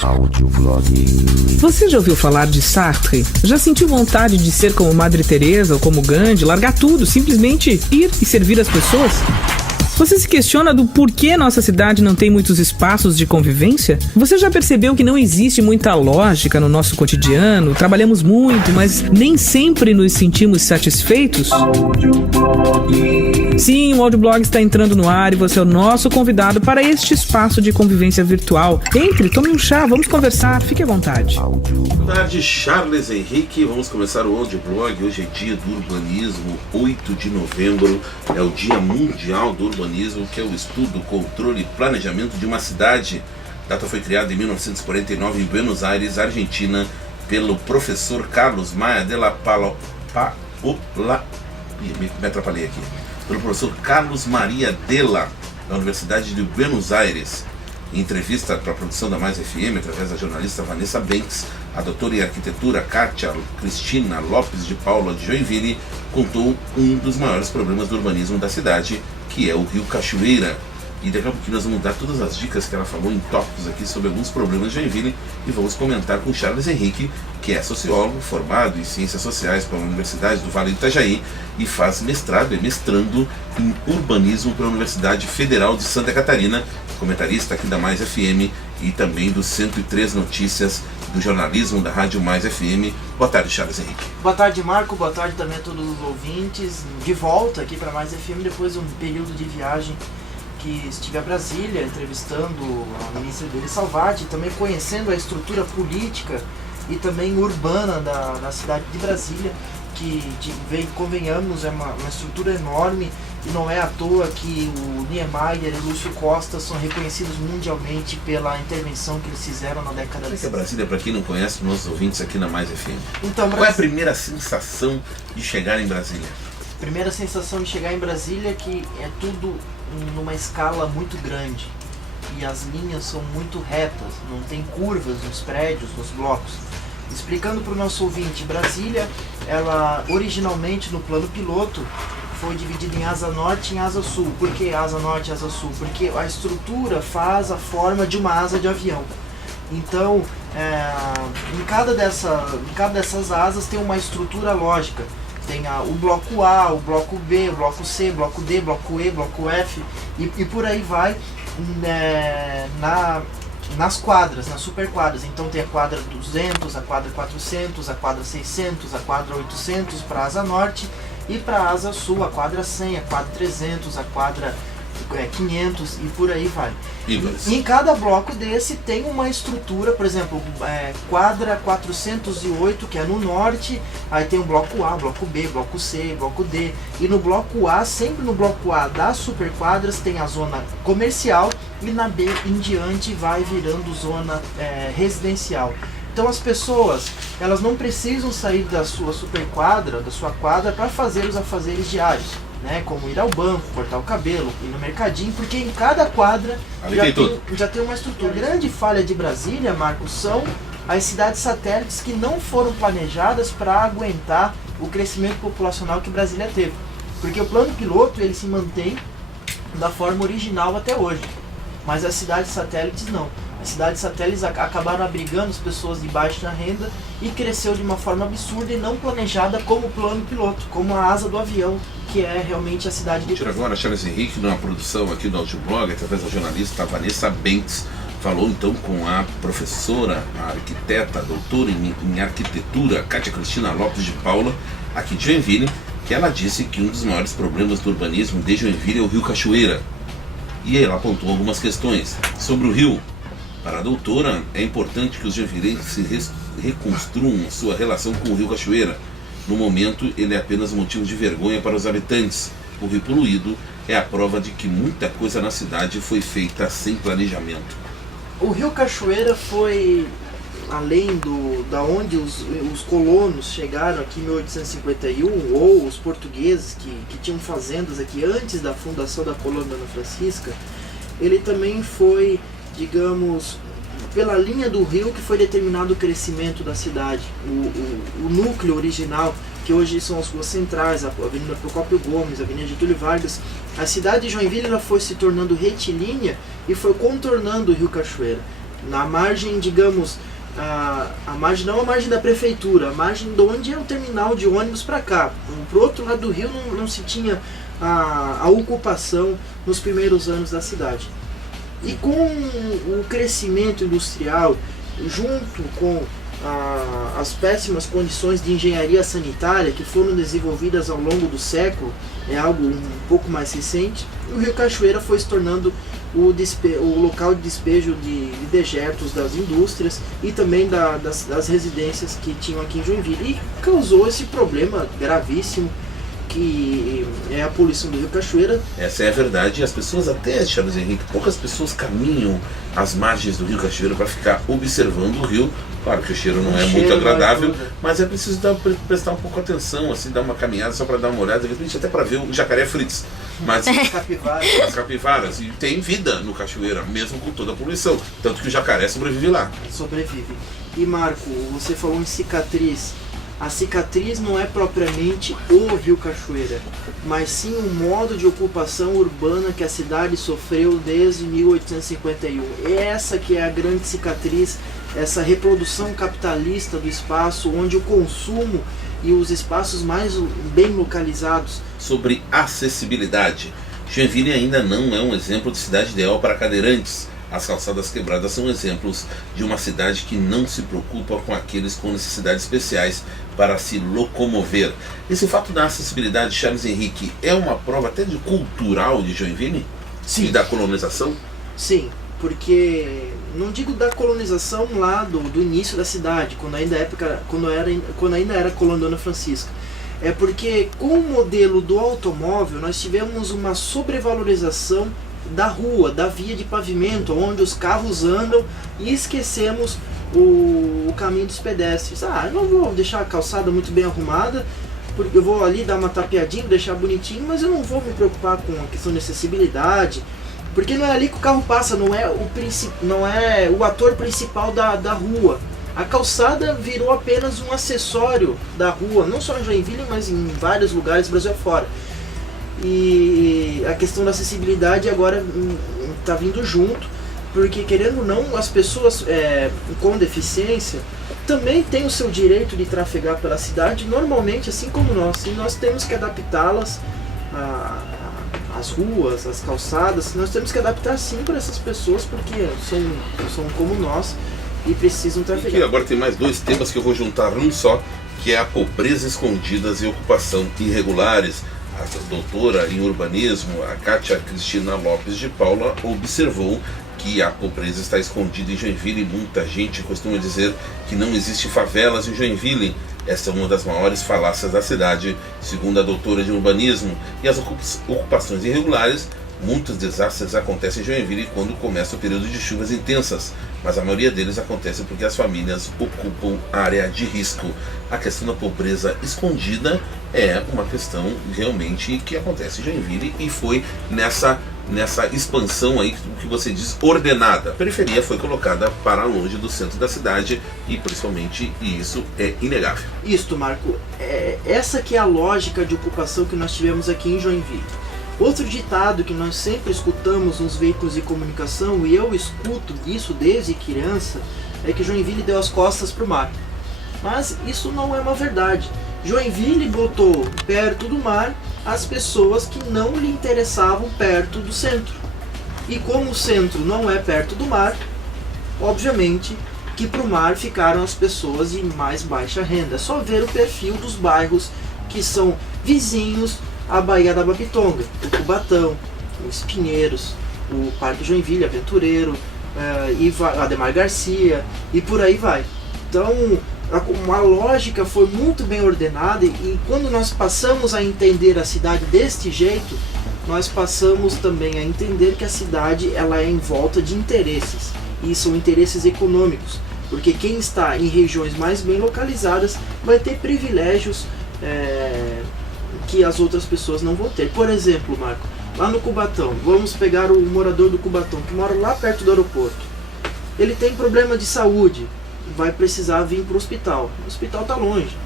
Audioblog. Você já ouviu falar de Sartre? Já sentiu vontade de ser como Madre Teresa ou como Gandhi, largar tudo, simplesmente ir e servir as pessoas? Você se questiona do porquê nossa cidade não tem muitos espaços de convivência? Você já percebeu que não existe muita lógica no nosso cotidiano? Trabalhamos muito, mas nem sempre nos sentimos satisfeitos? Sim, o Audioblog está entrando no ar e você é o nosso convidado para este espaço de convivência virtual. Entre, tome um chá, vamos conversar, fique à vontade. Boa tarde, Charles Henrique. Vamos começar o Audioblog. Hoje é dia do urbanismo, 8 de novembro. É o Dia Mundial do Urbanismo, que é o estudo, controle e planejamento de uma cidade. A data foi criada em 1949 em Buenos Aires, Argentina, pelo professor Carlos Maia de la Paula. Me atrapalhei aqui. Pelo professor Carlos Maria Della, da Universidade de Buenos Aires. Em entrevista para a produção da Mais FM, através da jornalista Vanessa Banks, a doutora em arquitetura Kátia Cristina Lopes de Paula de Joinville contou um dos maiores problemas do urbanismo da cidade, que é o Rio Cachoeira. E daqui a pouquinho nós vamos dar todas as dicas que ela falou em tópicos aqui sobre alguns problemas de Joinville e vamos comentar com o Charles Henrique, que é sociólogo formado em Ciências Sociais pela Universidade do Vale do Itajaí e faz mestrado e mestrando em urbanismo pela Universidade Federal de Santa Catarina, comentarista aqui da Mais FM e também do 103 Notícias do jornalismo da Rádio Mais FM. Boa tarde, Charles Henrique. Boa tarde, Marco. Boa tarde também a todos os ouvintes. De volta aqui para Mais FM depois de um período de viagem que estive a Brasília entrevistando a ministra Deli Salvati, também conhecendo a estrutura política e também urbana da cidade de Brasília, que convenhamos, é uma estrutura enorme e não é à toa que o Niemeyer e Lúcio Costa são reconhecidos mundialmente pela intervenção que eles fizeram na década de 60. Brasília, para quem não conhece, nossos ouvintes aqui na Mais FM. Então, qual é a primeira sensação de chegar em Brasília? Primeira sensação de chegar em Brasília é que é tudo numa escala muito grande e as linhas são muito retas, não tem curvas nos prédios, nos blocos. Explicando para o nosso ouvinte, Brasília, ela originalmente no plano piloto foi dividida em asa norte e em asa sul. Por que asa norte e asa sul? Porque a estrutura faz a forma de uma asa de avião. Então, em cada dessas asas tem uma estrutura lógica. Tem o bloco A, o bloco B, o bloco C, bloco D, bloco E, bloco F e por aí vai nas quadras, nas superquadras. Então tem a quadra 200, a quadra 400, a quadra 600, a quadra 800 para a asa norte e para a asa sul, a quadra 100, a quadra 300, a quadra 500 e por aí vai. E em cada bloco desse tem uma estrutura, por exemplo, quadra 408, que é no norte, aí tem o bloco A, bloco B, bloco C, bloco D, e no bloco A, sempre no bloco A das superquadras tem a zona comercial e na B em diante vai virando zona residencial. Então as pessoas, elas não precisam sair da sua superquadra, da sua quadra, para fazer os afazeres diários, né, como ir ao banco, cortar o cabelo, ir no mercadinho, porque em cada quadra já tem uma estrutura. A grande falha de Brasília, Marcos, são as cidades satélites que não foram planejadas para aguentar o crescimento populacional que Brasília teve. Porque o plano piloto ele se mantém da forma original até hoje, mas as cidades satélites não. As cidades satélites acabaram abrigando as pessoas de baixa renda e cresceu de uma forma absurda e não planejada como o plano piloto, como a asa do avião, que é realmente a cidade de Brasília. Agora, Charles Henrique, numa produção aqui do Audioblog, através da jornalista Vanessa Banks, falou então com a professora, a arquiteta, a doutora em arquitetura, Kátia Cristina Lopes de Paula, aqui de Joinville, que ela disse que um dos maiores problemas do urbanismo de Joinville é o Rio Cachoeira. E ela apontou algumas questões sobre o rio. Para a doutora, é importante que os joinvilenses reconstruam sua relação com o Rio Cachoeira. No momento, ele é apenas motivo de vergonha para os habitantes. O rio poluído é a prova de que muita coisa na cidade foi feita sem planejamento. O Rio Cachoeira foi além da onde os colonos chegaram aqui em 1851, ou os portugueses que tinham fazendas aqui antes da fundação da colônia Dona Francisca. Ele também foi, digamos, pela linha do rio que foi determinado o crescimento da cidade. O núcleo original, que hoje são as ruas centrais, a Avenida Procópio Gomes, a Avenida Getúlio Vargas, a cidade de Joinville ela foi se tornando retilínea e foi contornando o Rio Cachoeira. na margem, digamos, a margem não a margem da prefeitura, a margem de onde é o terminal de ônibus para cá. Pro outro lado do rio não se tinha a ocupação nos primeiros anos da cidade. E com o crescimento industrial, junto com as péssimas condições de engenharia sanitária que foram desenvolvidas ao longo do século, é algo um pouco mais recente, o Rio Cachoeira foi se tornando o local de despejo de dejetos das indústrias e também das residências que tinham aqui em Joinville, e causou esse problema gravíssimo que é a poluição do Rio Cachoeira. Essa é a verdade, e as pessoas, até, Charles Henrique, poucas pessoas caminham às margens do Rio Cachoeira para ficar observando o rio. Claro que o cheiro não é muito agradável, mas é preciso prestar um pouco atenção, assim, dar uma caminhada só para dar uma olhada, até para ver o jacaré fritz. Mas as capivaras, e tem vida no Cachoeira, mesmo com toda a poluição, tanto que o jacaré sobrevive lá. Sobrevive. E Marco, você falou em cicatriz. A cicatriz não é propriamente o Rio Cachoeira, mas sim o modo de ocupação urbana que a cidade sofreu desde 1851. Essa que é a grande cicatriz, essa reprodução capitalista do espaço, onde o consumo e os espaços mais bem localizados. Sobre acessibilidade, Joinville ainda não é um exemplo de cidade ideal para cadeirantes. As calçadas quebradas são exemplos de uma cidade que não se preocupa com aqueles com necessidades especiais para se locomover. Esse fato da acessibilidade, Charles Henrique, é uma prova até de cultural de Joinville? Sim. E da colonização? Sim, porque não digo da colonização lá do início da cidade, quando ainda era colônia Dona Francisca. É porque com o modelo do automóvel nós tivemos uma sobrevalorização da rua, da via de pavimento, onde os carros andam, e esquecemos o caminho dos pedestres. Eu não vou deixar a calçada muito bem arrumada, porque eu vou ali dar uma tapeadinha, deixar bonitinho, mas eu não vou me preocupar com a questão de acessibilidade, porque não é ali que o carro passa, não é o ator principal da rua. A calçada virou apenas um acessório da rua, não só em Joinville, mas em vários lugares, Brasil afora. E a questão da acessibilidade agora está vindo junto, porque querendo ou não, as pessoas com deficiência também têm o seu direito de trafegar pela cidade, normalmente assim como nós, e nós temos que adaptá-las às ruas, às calçadas, nós temos que adaptar sim para essas pessoas, porque são como nós e precisam trafegar. E agora tem mais dois temas que eu vou juntar num só, que é a pobreza escondida e ocupação irregulares. A doutora em urbanismo, a Kátia Cristina Lopes de Paula, observou que a pobreza está escondida em Joinville, e muita gente costuma dizer que não existe favelas em Joinville. Essa é uma das maiores falácias da cidade, segundo a doutora de urbanismo. E as ocupações irregulares, muitos desastres acontecem em Joinville quando começa o período de chuvas intensas, mas a maioria deles acontece porque as famílias ocupam área de risco. A questão da pobreza escondida é uma questão realmente que acontece em Joinville, e foi nessa expansão aí que você diz ordenada. A periferia foi colocada para longe do centro da cidade, e principalmente isso é inegável. Isto, Marco, essa que é a lógica de ocupação que nós tivemos aqui em Joinville. Outro ditado que nós sempre escutamos nos veículos de comunicação, e eu escuto isso desde criança, é que Joinville deu as costas para o mar. Mas isso não é uma verdade. Joinville botou perto do mar as pessoas que não lhe interessavam perto do centro. E como o centro não é perto do mar, obviamente que para o mar ficaram as pessoas de mais baixa renda. É só ver o perfil dos bairros que são vizinhos à Baía da Babitonga, o Cubatão, o Espinheiros, o Parque Joinville, Aventureiro, e Ademar Garcia, e por aí vai. Então, a lógica foi muito bem ordenada, e quando nós passamos a entender a cidade deste jeito, nós passamos também a entender que a cidade ela é em volta de interesses, e são interesses econômicos, porque quem está em regiões mais bem localizadas vai ter privilégios que as outras pessoas não vão ter. Por exemplo, Marco, lá no Cubatão, vamos pegar o morador do Cubatão, que mora lá perto do aeroporto. Ele tem problema de saúde, vai precisar vir para o hospital está longe.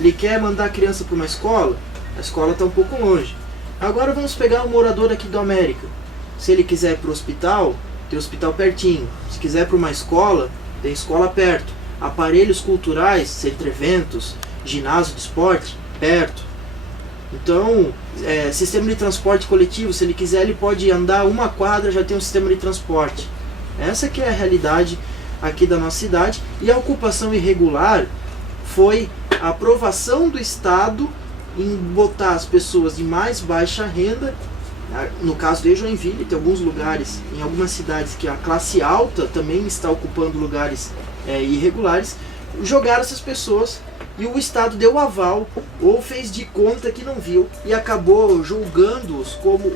Ele quer mandar a criança para uma escola, a escola está um pouco longe. Agora vamos pegar o morador aqui do América. Se ele quiser ir para o hospital, tem hospital pertinho. Se quiser para uma escola, tem escola perto. Aparelhos culturais, centro eventos, ginásio de esporte, perto. Então, sistema de transporte coletivo, se ele quiser, ele pode andar uma quadra, já tem um sistema de transporte. Essa que é a realidade aqui da nossa cidade. E a ocupação irregular foi a aprovação do Estado em botar as pessoas de mais baixa renda, no caso de Joinville, tem alguns lugares, em algumas cidades que a classe alta também está ocupando lugares irregulares, jogaram essas pessoas e o Estado deu o aval ou fez de conta que não viu e acabou julgando-os como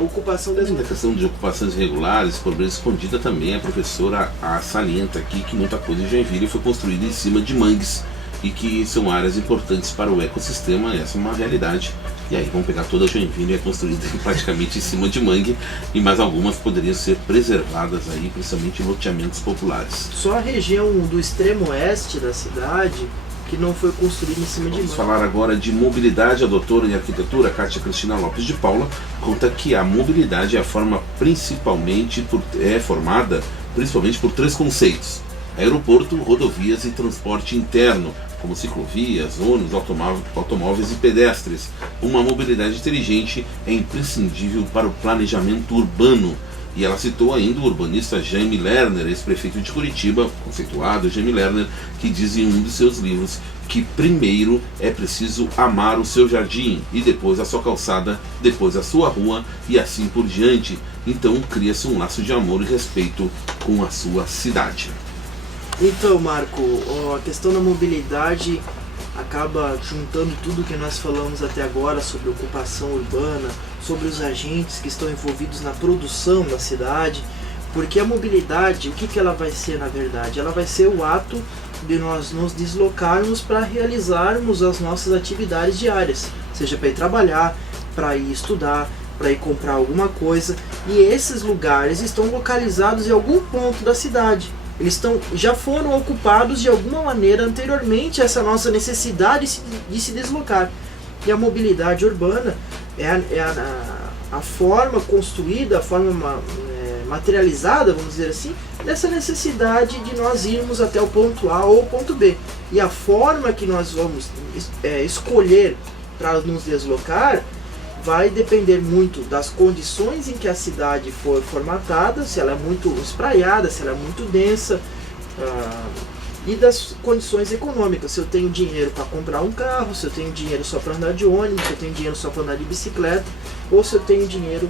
ocupação desigual. Na questão de ocupações irregulares, pobreza escondida também, a professora salienta aqui que muita coisa em Joinville foi construída em cima de mangues e que são áreas importantes para o ecossistema. Essa é uma realidade. E aí vamos pegar toda a Joinville, é construída praticamente em cima de mangue, e mais algumas poderiam ser preservadas aí, principalmente em loteamentos populares. Só a região do extremo oeste da cidade que não foi construída em cima de mangue. Vamos falar agora de mobilidade. A doutora em arquitetura, Kátia Cristina Lopes de Paula, conta que a mobilidade é formada principalmente por 3 conceitos: aeroporto, rodovias e transporte interno, como ciclovias, ônibus, automóveis e pedestres. Uma mobilidade inteligente é imprescindível para o planejamento urbano. E ela citou ainda o urbanista Jaime Lerner, ex-prefeito de Curitiba, conceituado Jaime Lerner, que diz em um de seus livros que primeiro é preciso amar o seu jardim, e depois a sua calçada, depois a sua rua e assim por diante. Então cria-se um laço de amor e respeito com a sua cidade. Então, Marco, a questão da mobilidade acaba juntando tudo que nós falamos até agora sobre ocupação urbana, sobre os agentes que estão envolvidos na produção da cidade, porque a mobilidade, o que ela vai ser na verdade? Ela vai ser o ato de nós nos deslocarmos para realizarmos as nossas atividades diárias, seja para ir trabalhar, para ir estudar, para ir comprar alguma coisa, e esses lugares estão localizados em algum ponto da cidade. Eles já foram ocupados de alguma maneira anteriormente a essa nossa necessidade de se deslocar. E a mobilidade urbana é a forma construída, a forma materializada, vamos dizer assim, dessa necessidade de nós irmos até o ponto A ou o ponto B. E a forma que nós vamos escolher para nos deslocar vai depender muito das condições em que a cidade for formatada, se ela é muito espraiada, se ela é muito densa, e das condições econômicas. Se eu tenho dinheiro para comprar um carro, se eu tenho dinheiro só para andar de ônibus, se eu tenho dinheiro só para andar de bicicleta, ou se eu tenho dinheiro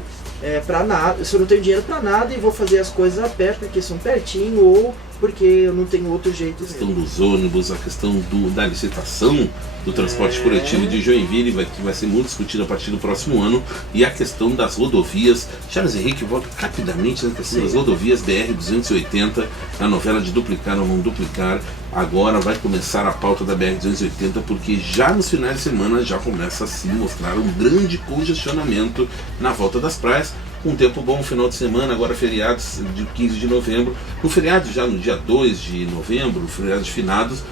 para nada, se eu não tenho dinheiro para nada e vou fazer as coisas a pé porque são pertinho ou porque eu não tenho outro jeito. A questão dos ônibus, a questão da licitação do transporte coletivo de Joinville vai ser muito discutida a partir do próximo ano, e a questão das rodovias. Charles Henrique, volta rapidamente na questão das rodovias BR-280, a novela de duplicar ou não duplicar. Agora vai começar a pauta da BR-280, porque já nos finais de semana já começa a se mostrar um grande congestionamento na volta das praias. Um tempo bom, final de semana, agora feriados de 15 de novembro. No feriado já no dia 2 de novembro, feriado de finados,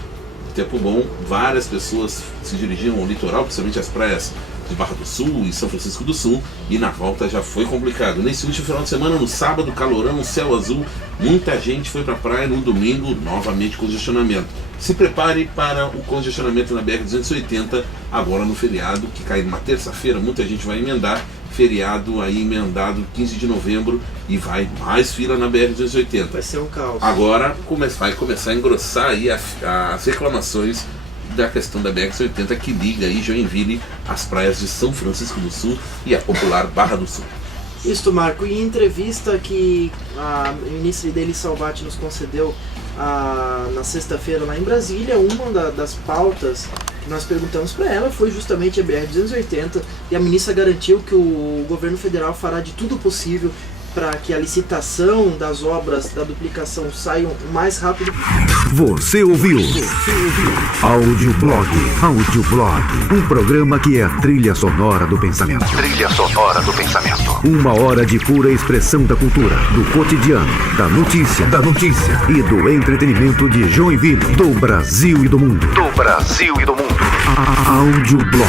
tempo bom, várias pessoas se dirigiam ao litoral, principalmente as praias de Barra do Sul e São Francisco do Sul, e na volta já foi complicado. Nesse último final de semana, no sábado, calorão, céu azul, muita gente foi para a praia. No domingo, novamente congestionamento. Se prepare para o congestionamento na BR-280, agora no feriado, que cai numa terça-feira, muita gente vai emendar, feriado aí emendado 15 de novembro, e vai mais fila na BR-280. Vai ser um caos. Agora vai começar a engrossar aí as reclamações da questão da BR-280, que liga aí Joinville às praias de São Francisco do Sul e a popular Barra do Sul. Isto, Marco, em entrevista que a ministra Ideli Salvati nos concedeu na sexta-feira lá em Brasília, uma das pautas que nós perguntamos para ela foi justamente a BR-280, e a ministra garantiu que o governo federal fará de tudo possível para que a licitação das obras da duplicação saiam o mais rápido possível. Você ouviu? Audioblog. Um programa que é a trilha sonora do pensamento. Uma hora de pura expressão da cultura, do cotidiano, da notícia e do entretenimento de Joinville, do Brasil e do mundo. Audioblog.